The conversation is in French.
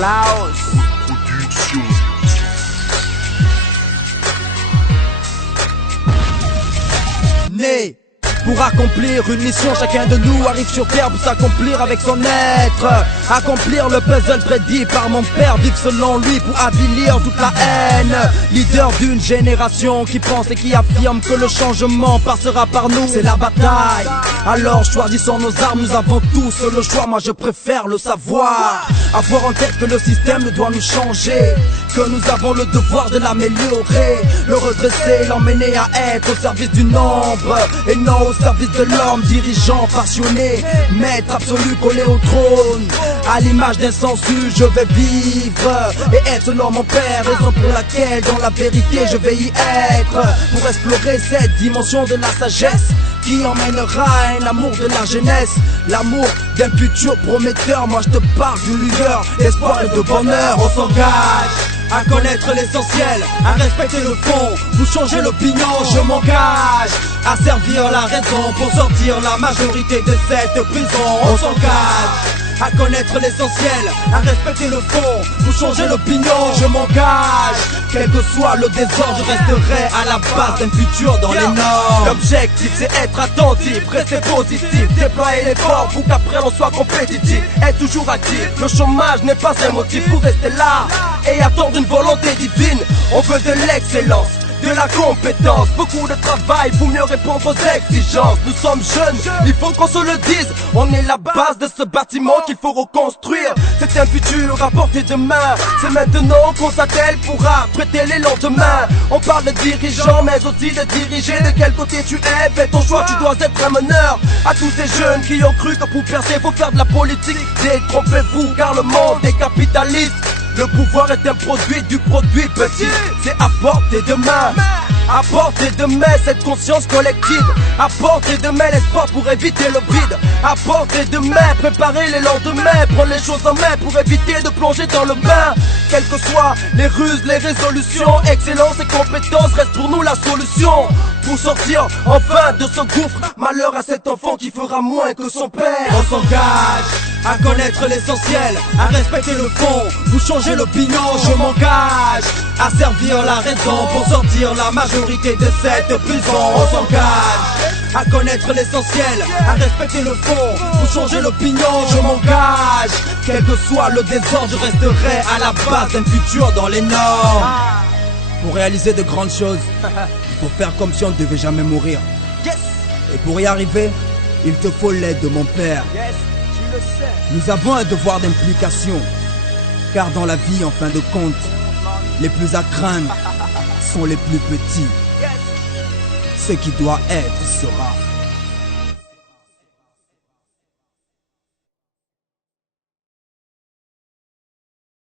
Klaus. Né pour accomplir une mission, chacun de nous arrive sur terre pour s'accomplir avec son être. Accomplir le puzzle prédit par mon père, vivre selon lui pour avilir toute la haine. Leader d'une génération qui pense et qui affirme que le changement passera par nous. C'est la bataille, alors choisissons nos armes, nous avons tous le choix. Moi je préfère le savoir, avoir en tête que le système doit nous changer, que nous avons le devoir de l'améliorer, le redresser, l'emmener à être au service du nombre et non au service de l'homme. Dirigeant passionné, maître absolu collé au trône, à l'image d'un sensu je vais vivre et être selon mon père, raison pour laquelle dans la vérité je vais y être, pour explorer cette dimension de la sagesse qui emmènera un amour de la jeunesse, l'amour d'un futur prometteur. Moi je te parle d'une lueur, d'espoir et de bonheur. On s'engage à connaître l'essentiel, à respecter le fond, pour changer l'opinion. Je m'engage à servir la raison pour sortir la majorité de cette prison. On s'engage à connaître l'essentiel, à respecter le fond, pour changer l'opinion. Je m'engage, quel que soit le désordre, je resterai à la base d'un futur dans les normes. L'objectif c'est être attentif, rester positif, déployer l'effort pour qu'après on soit compétitif, être toujours actif. Le chômage n'est pas un motif pour rester là et attendre une volonté divine. On veut de l'excellence, de la compétence, beaucoup de travail pour mieux répondre aux exigences. Nous sommes jeunes, il faut qu'on se le dise, on est la base de ce bâtiment qu'il faut reconstruire. C'est un futur à portée de main, c'est maintenant qu'on s'attelle pour prêter les lendemains. On parle de dirigeants mais aussi de diriger. De quel côté tu es, fais ton choix, tu dois être un meneur. À tous ces jeunes qui ont cru que pour percer faut faire de la politique, détrompez-vous car le monde est capitaliste. Le pouvoir est un produit du produit petit, c'est à portée de main. À portée de main cette conscience collective, à portée de main l'espoir pour éviter le vide, à portée de main préparer les lendemains, prendre les choses en main pour éviter de plonger dans le bain. Quelles que soient les ruses, les résolutions, excellence et compétence restent pour nous la solution. Pour sortir enfin de ce gouffre, malheur à cet enfant qui fera moins que son père. On s'engage à connaître l'essentiel, à respecter le fond, pour changer l'opinion. Je m'engage à servir la raison pour sortir la majorité de cette prison. On s'engage à connaître l'essentiel, à respecter le fond, pour changer l'opinion. Je m'engage, quel que soit le désordre, je resterai à la base d'un futur dans les normes. Pour réaliser de grandes choses, il faut faire comme si on ne devait jamais mourir. Et pour y arriver, il te faut l'aide de mon père. Nous avons un devoir d'implication, car dans la vie, en fin de compte, les plus à craindre sont les plus petits. Ce qui doit être sera.